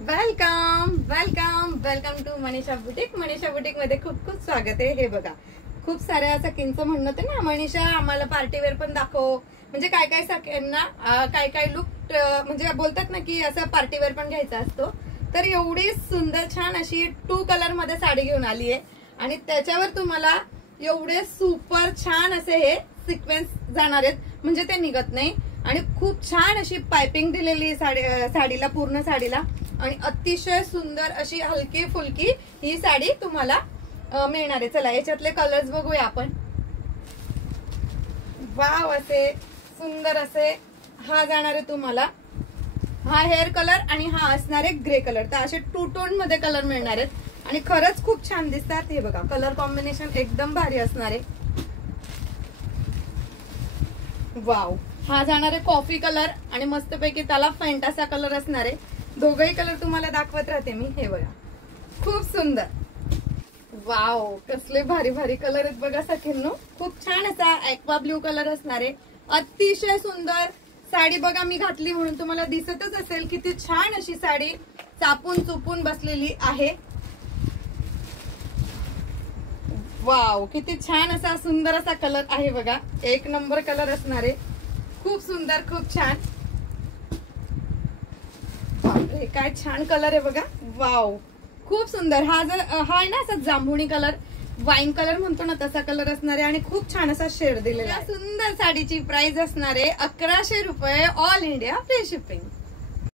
Welcome welcome welcome to Manisha boutique. Manisha boutique मध्ये खूप खूप स्वागत आहे. हे बघा, खूप साऱ्या सखींचं म्हणणं होतं ना, मनीषा आम्हाला पार्टीवेअर पण दाखव. म्हणजे काय काय सखींना काय काय लुक म्हणजे बोलतात ना की असं पार्टीवेअर पण घ्यायचा असतो. तर एवढी सुंदर छान अशी 2 कलर मध्ये साडी घेऊन आली आहे आणि त्याच्यावर तुम्हाला एवढे सुपर छान असे हे सिक्वेन्स जाणार आहेत, म्हणजे ते निघत नाही. आणि खूप छान अशी पाइपिंग दिलेली साडीला, पूर्ण साडीला. आणि अतिशय सुंदर अशी हलकी फुलकी ही साडी तुम्हाला मिळणार आहे. चला याच्यातले कलर्स बघूया आपण. वाव, असे सुंदर असे हा जाणार आहे तुम्हाला, हा हेअर कलर आणि हा असणार आहे ग्रे कलर. तर असे 2 टोन मध्ये कलर मिळणार आहेत आणि खरंच खूप छान दिसतात. हे बघा, कलर कॉम्बिनेशन एकदम भारी असणार आहे. वाव, हा जाणार आहे कॉफी कलर आणि मस्तपैकी त्याला फॅन्टासा कलर असणार आहे. दोघही कलर तुम्हाला दाखवत राहते मी. हे बघा, खूप सुंदर. वाव, कसले भारी भारी कलर आहेत बघा सखींनो. खूप छान असा ॲक्वा ब्ल्यू कलर असणार आहे. अतिशय सुंदर साडी बघा, मी घातली म्हणून तुम्हाला दिसतच असेल किती छान अशी साडी चापून चुपून बसलेली आहे. वाव, किती छान असा सुंदर असा कलर आहे बघा. 1 नंबर कलर असणार आहे. खूप सुंदर, खूप छान. बापरे, काय छान कलर आहे बघा. वाव, खूप सुंदर. हा आहे ना असा जांभुणी कलर, वाईन कलर म्हणतो ना, तसा कलर असणार आहे आणि खूप छान असा शेड दिलेला आहे. सुंदर साडीची प्राइस असणार आहे 1100 रुपये, ऑल इंडिया फ्री शिपिंग.